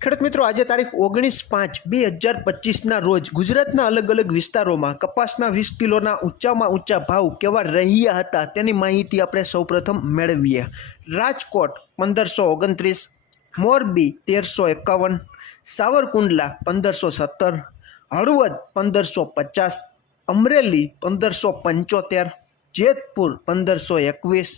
ખેડૂત મિત્રો, આજે તારીખ ઓગણીસ પાંચ બે હજાર પચીસના રોજ ગુજરાતના અલગ અલગ વિસ્તારોમાં કપાસના વીસ કિલોના ઊંચામાં ઊંચા ભાવ કેવા રહ્યા હતા તેની માહિતી આપણે સૌપ્રથમ મેળવીએ. રાજકોટ પંદરસો ઓગણત્રીસ, મોરબી તેરસો એકાવન, સાવરકુંડલા પંદરસો સત્તર, હળવદ પંદરસો પચાસ, અમરેલી પંદરસો પંચોતેર, જેતપુર પંદરસો એકવીસ,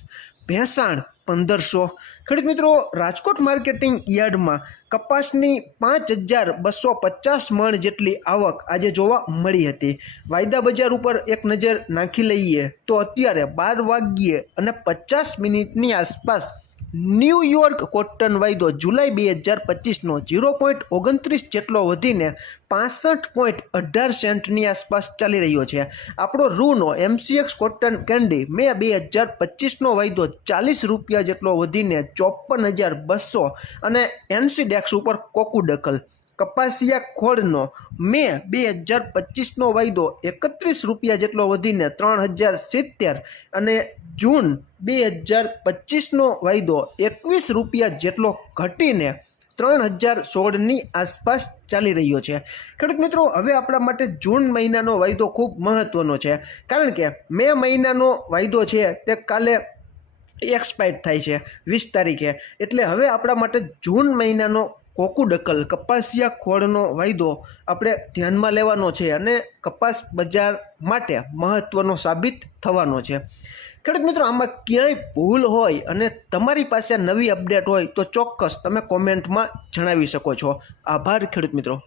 ભેંસાણ પંદરસો. ખેડૂત મિત્રો, રાજકોટ માર્કેટિંગ યાર્ડમાં કપાસની પાંચ હજાર બસો પચાસ મણ જેટલી આવક આજે જોવા મળી હતી. વાયદા બજાર ઉપર એક નજર નાખી લઈએ તો અત્યારે બાર વાગ્યે અને પચાસ મિનિટની આસપાસ ન્યૂયોર્ક કોટન વાયદો જુલાઈ બે હજાર પચીસનો ઝીરો પોઈન્ટ ઓગણત્રીસ જેટલો વધીને પાસઠ પોઈન્ટ અઢાર સેન્ટની આસપાસ ચાલી રહ્યો છે. આપણો રૂનો એમસીએક્સ કોટન કેન્ડી મે બે હજાર પચીસનો વાયદો ચાલીસ રૂપિયા જેટલો વધીને ચોપન હજાર બસો અને એનસી ડેક્સ ઉપર કોકુડકલ. કપાસિયા ખોળનો મે બે હજાર પચીસનો વાયદો એકત્રીસ રૂપિયા જેટલો વધીને ત્રણ હજાર સિત્તેર અને જૂન બે હજાર પચીસનો વાયદો એકવીસ રૂપિયા જેટલો ઘટીને ત્રણ હજાર સોળની આસપાસ ચાલી રહ્યો છે. ખેડૂત મિત્રો, હવે આપણા માટે જૂન મહિનાનો વાયદો ખૂબ મહત્ત્વનો છે, કારણ કે મે મહિનાનો વાયદો છે તે કાલે એક્સપાયર થાય છે વીસ તારીખે. એટલે હવે આપણા માટે જૂન મહિનાનો કોકુડકલ કપાસિયા ખોળનો વાયદો આપણે ધ્યાનમાં લેવાનો છે અને કપાસ બજાર માટે મહત્ત્વનો સાબિત થવાનો છે. ખેડૂત મિત્રો, આમાં ક્યાંય ભૂલ હોય અને તમારી પાસે નવી અપડેટ હોય તો ચોક્કસ તમે કોમેન્ટમાં જણાવી શકો છો. આભાર ખેડૂત મિત્રો.